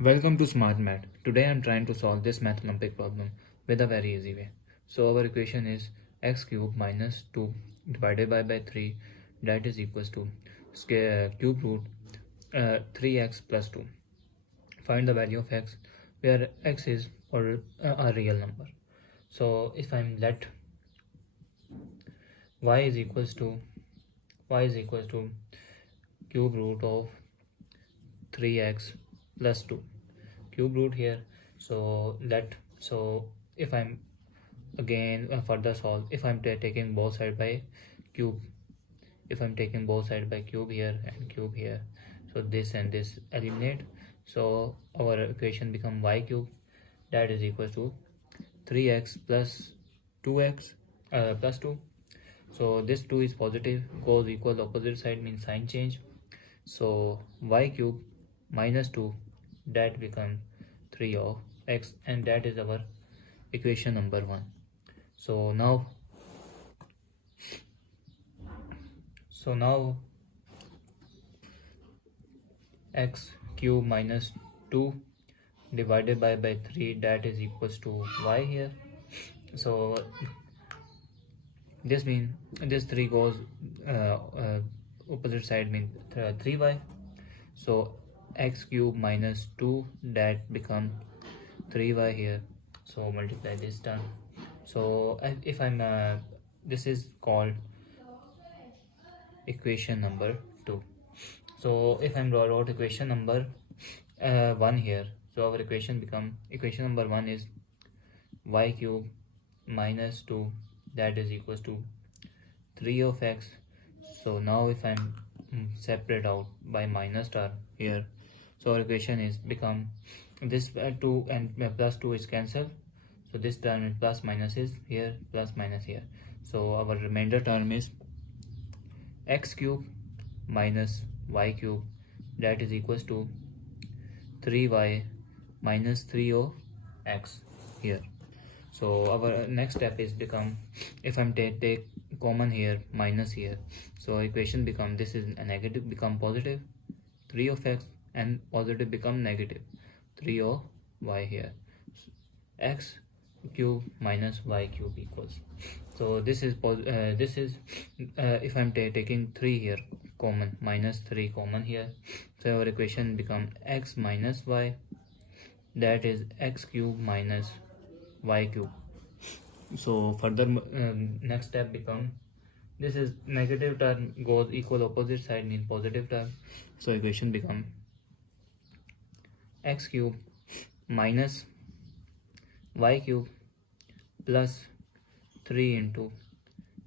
Welcome to Smart Math. Today I am trying to solve this math Olympic problem with a very easy way. So our equation is x cube minus 2 divided by 3, that is equals to cube root 3x plus 2. Find the value of x where x is a real number. So if I let y is equals to cube root of 3x plus 2, cube root here. So if I'm again further solve, if I'm taking both sides by cube, here and cube here, so this and this eliminate, so our equation become y cube, that is equal to 3x plus 2x plus 2. So this 2 is positive, goes equal opposite side, means sign change. So y cube minus 2, that become 3 of x, and that is our equation number 1. So now x cube minus 2 divided by 3, that is equals to y here. So this means this 3 goes opposite side, means 3y. So x cube minus 2, that become 3y here. So multiply this term. So if I'm this is called equation number 2. So if I'm wrote equation number 1 here, so our equation number 1 is y cube minus 2, that is equals to 3 of x. So now if I'm separate out by minus term here, so our equation is become this 2 and plus 2 is cancelled, so this term plus minus is here, plus minus here. So our remainder term is x cube minus y cube, that is equals to 3y minus 3 of x here. So our next step is become, if I'm take common here, minus here, so equation become, this is a negative become positive 3 of x, and positive become negative 3 of y here. X cube minus y cube equals, so this is if I'm taking 3 here common, minus 3 common here, so our equation become x minus y, that is x cube minus y cube. So further next step become, this is negative term goes equal opposite side, mean positive term, so equation become x cube minus y cube plus 3 into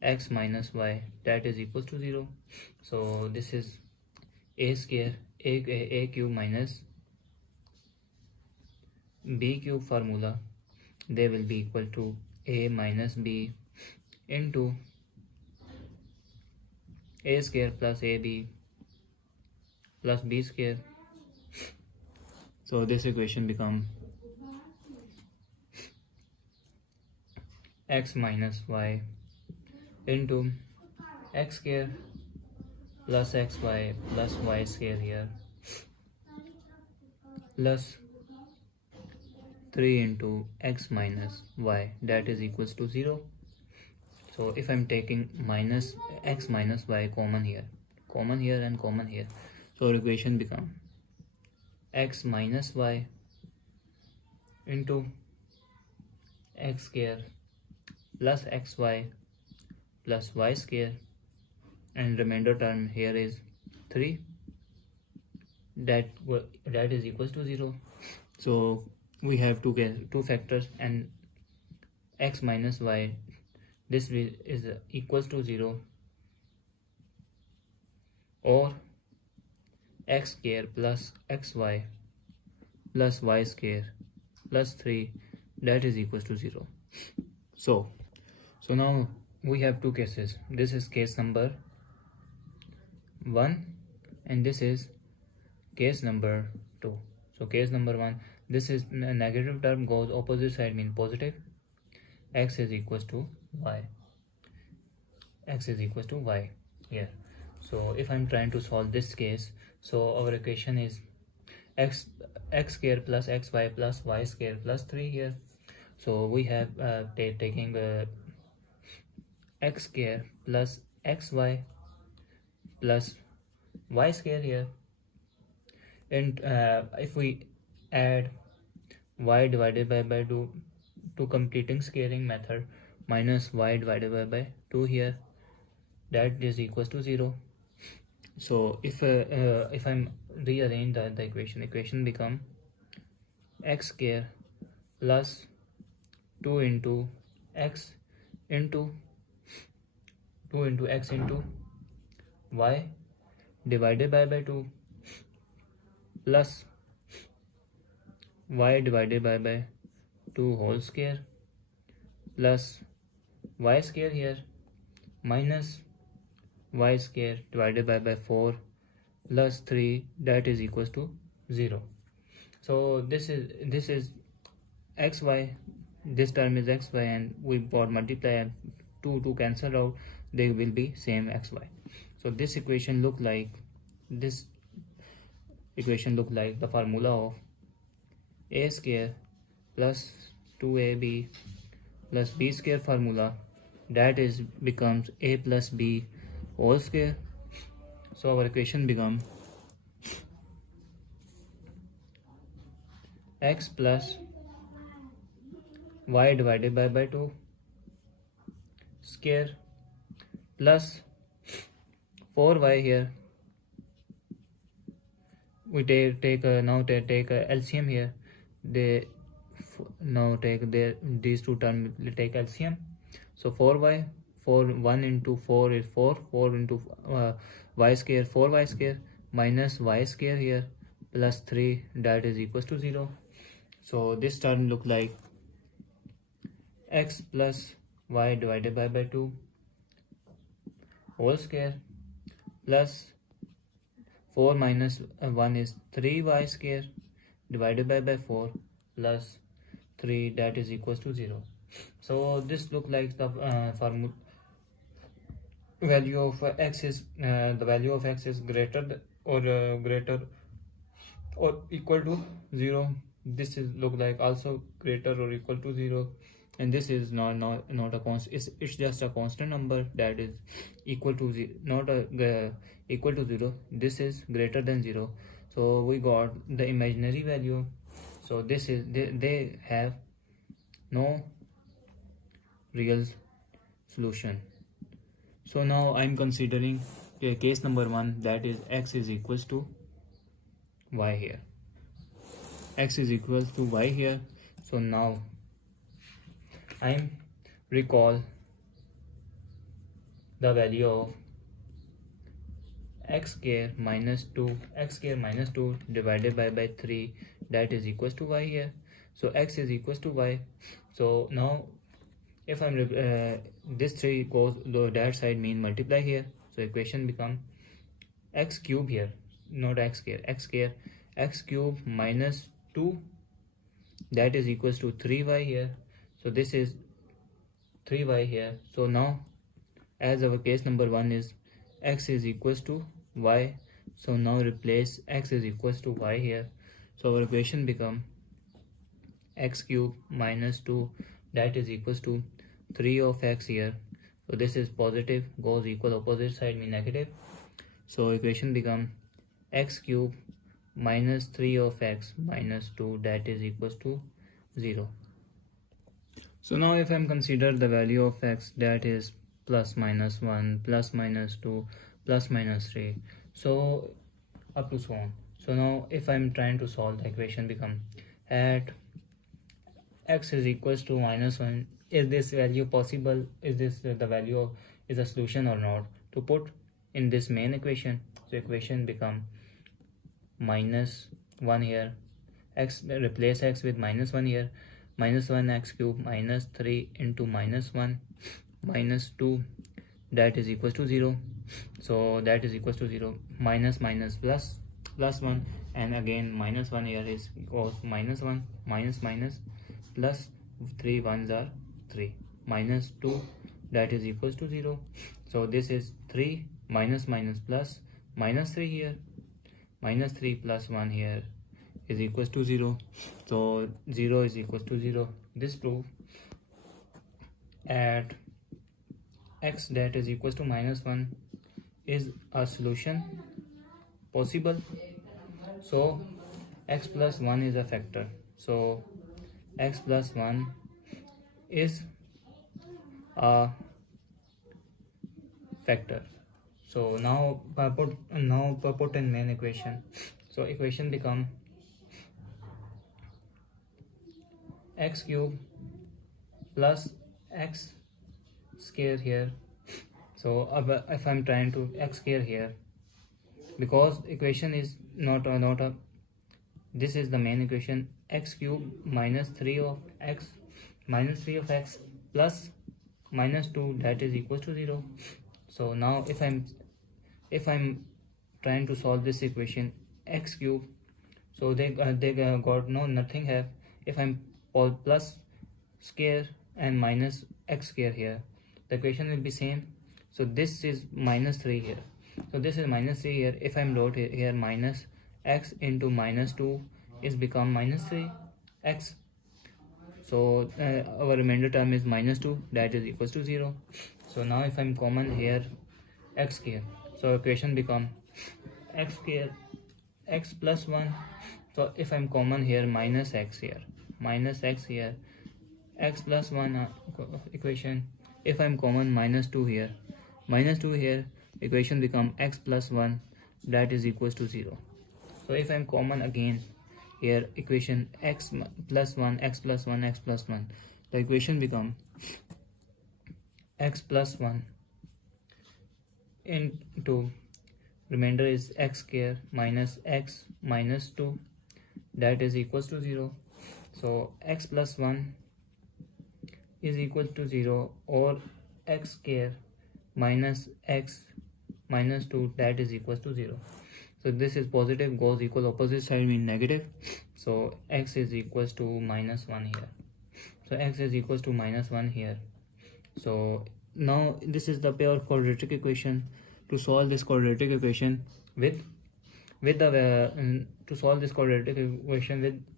x minus y, that is equals to 0. So this is a square, a cube minus b cube formula, they will be equal to a minus b into a square plus ab plus b square. So this equation become x minus y into x square plus xy plus y square here, plus 3 into x minus y, that is equals to 0. So if I'm taking minus x minus y common here and common here, so our equation become x minus y into x square plus xy plus y square, and remainder term here is 3, that is equals to 0. So we have two factors, and x minus y, this is equals to 0, or x square plus xy plus y square plus 3, that is equals to 0. So now we have two cases. This is case number 1 and this is case number 2. So case number 1, this is a negative term goes opposite side, mean positive, x is equals to y, here. So if I'm trying to solve this case, so our equation is x x square plus xy plus y square plus 3 here. So we have taking x square plus xy plus y square here, and if we add y divided by 2 to completing scaling method minus y divided by 2 here, that is equals to 0. So if I'm rearrange the equation become x square plus 2 into x into 2 into x into y divided by 2 plus y divided by 2 whole square plus y square here minus y square divided by 4 plus 3, that is equals to 0. So this is xy, this term is xy, and we brought multiply and 2 cancel out, they will be same xy. So this equation look like the formula of a square plus 2ab plus b square formula, that is becomes a plus b whole square. So our equation become x plus y divided by 2 square plus 4y here. We take LCM here. They now take these two terms, take LCM. So 4y, 1 into 4 is 4 into y square, 4y square minus y square here plus 3, that is equals to 0. So this term look like x plus y divided by 2 whole square plus 4 minus 1 is 3y square divided by 4 plus 3, that is equals to 0. So this look like the formula value of x is the value of x is greater or equal to 0. This is look like also greater or equal to 0, and this is not a constant. It's just a constant number that is equal to 0, not equal to 0. This is greater than 0. So we got the imaginary value. So this is they have no real solution. So now I'm considering case number 1, that is x is equals to y here. X is equal to y here. So now I'm recall the value of x square minus 2 divided by 3, that is equals to y here. So x is equals to y. So now if I'm this 3 goes to that side, mean multiply here. So equation become x cube here, not x square, x cube minus 2, that is equals to 3y here. So this is 3y here. So now as our case number 1 is x is equals to y, so now replace x is equals to y here. So our equation become x cube minus 2, that is equals to 3 of x here. So this is positive, goes equal, opposite side mean negative. So equation become x cube minus 3 of x minus 2, that is equals to 0. So now if I'm consider the value of x, that is plus minus 1 plus minus 2 plus minus 3, so up to so on. So now if I'm trying to solve the equation become at x is equals to minus 1, is this value possible, is this the value of, is a solution or not, to put in this main equation. So equation become minus 1 here, x, replace x with minus 1 here, minus 1 x cube minus 3 into minus 1 minus 2, that is equals to 0. So that is equals to 0, minus minus plus 1, and again minus 1 here is goes minus 1 minus minus plus 3 ones are 3 minus 2, that is equals to 0. So this is 3 minus minus plus minus 3 here, minus 3 plus 1 here is equals to 0. So 0 is equals to 0. This proof at x that is equals to -1 is a solution possible. So x plus 1 is a factor. So x plus 1 is a factor. So now put in main equation. So equation become x cube plus x square here. So if I'm trying to x square here, because equation is not a this is the main equation, x cube minus 3 of x plus minus 2 that is equals to 0. So now if I'm trying to solve this equation x cube, so they got nothing have. If I'm plus square and minus x square here, the equation will be same. So this is -3 here, so this is -3 here. If I'm wrote here minus x into minus 2 is become -3 x. So our remainder term is -2 that is equals to 0. So now if I'm common here x square, so equation become x square x plus 1. So if I'm common here minus x here x plus 1 equation. If I'm common -2 here equation become x plus 1 that is equals to 0. So if I'm common again here equation x plus 1 the equation become x plus 1 into remainder is x square minus x minus 2 that is equals to 0. So x plus 1 is equal to 0, or x square minus x minus 2 that is equals to 0. So this is positive goes equal, opposite side mean negative. So x is equals to -1 here. So x is equals to -1 here. So now this is the pure quadratic equation. To solve this quadratic equation with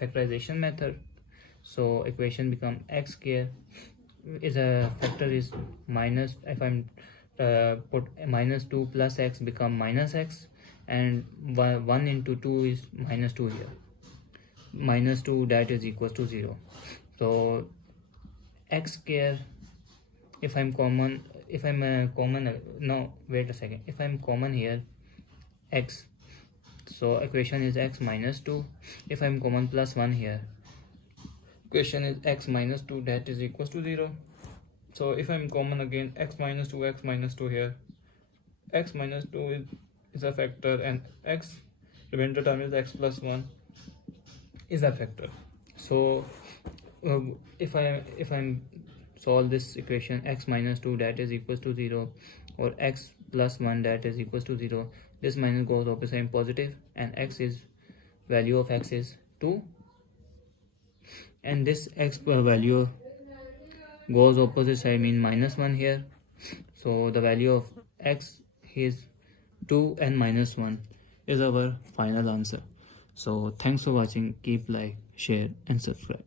factorization method, so equation become x square is a factor is minus. If I'm put -2 plus x become -x, and 1 into 2 is -2 here, -2 that is equals to 0. So x square, if I'm common no wait a second, if I'm common here x, so equation is x minus 2. If I'm common plus 1 here, equation is x minus 2 that is equals to 0. So if I'm common again x minus 2 here, x minus 2 is a factor, and x remainder term is x plus 1 is a factor. So if I'm solve this equation x minus 2 that is equals to 0, or x plus 1 that is equals to 0, this minus goes opposite side positive, and value of x is 2, and this x value goes opposite side mean -1 here. So the value of x is 2 and -1 is our final answer. So thanks for watching. Keep like, share and subscribe.